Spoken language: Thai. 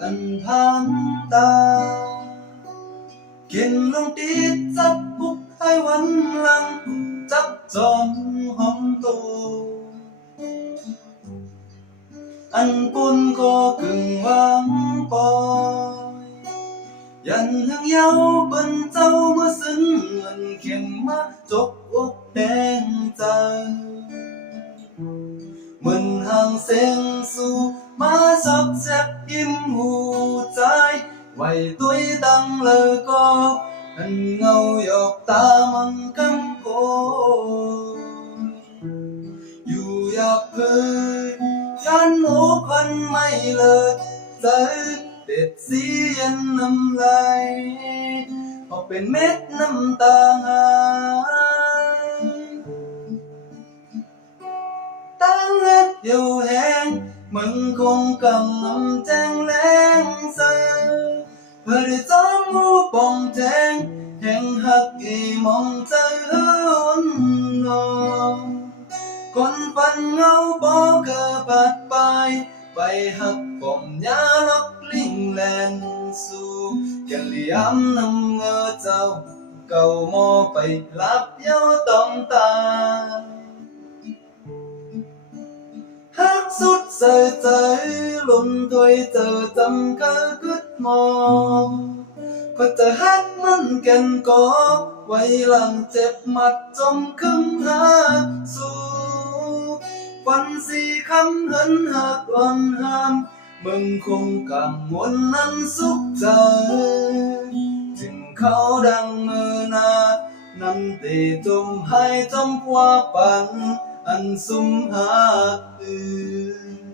อันผ่านตากินลงตีจับปุกให้วันหลังจับจอมหอมตูอันปุ่นก็กึ่งวางปอยยันหึงเย้าเป็นเจ้าเมื่อสิ้นเงินเข็มมาจบอกแดงใจมึนห่างเสียงสู่มาสับแสบยิ้มหูใจไว้ตุ้ยตั้งเลยก็อันเงาหยอกตามันกำโกอยู่อยากเคยยันหนูคนไม่เลิกใจเด็ดเสียนน้ำไหลออกเป็นเม็ดน้ำตาหายตั้งเล็ดอยู่แห้งมึงคงกำน้ำแจ้งแรงเสือเพื่อได้จ้องมูป่องแจ้งแห่งหักอีมองใจหุ่นนองคนฟันเงาบอกเกิดปัดไปหักผมยาล็อกลิงแลนสู่กันเหลี่ยมน้ำเงอเจ้าเก่ามอไปหลับเย้าต้องตายหักสุดเสียใจลุ่นถวยเจอจำก็กึดมองก็จะหักมันแก่นก็ไว้หลังเจ็บมัดจมครึ่งหักสู่ฝันสีคำเหินหักอ่อนห้ามมึงคงกังวลนั้นสุขใจถึงเขาดังมือนานั่นตีจมให้จมว่าปันอันสุมหักอื่น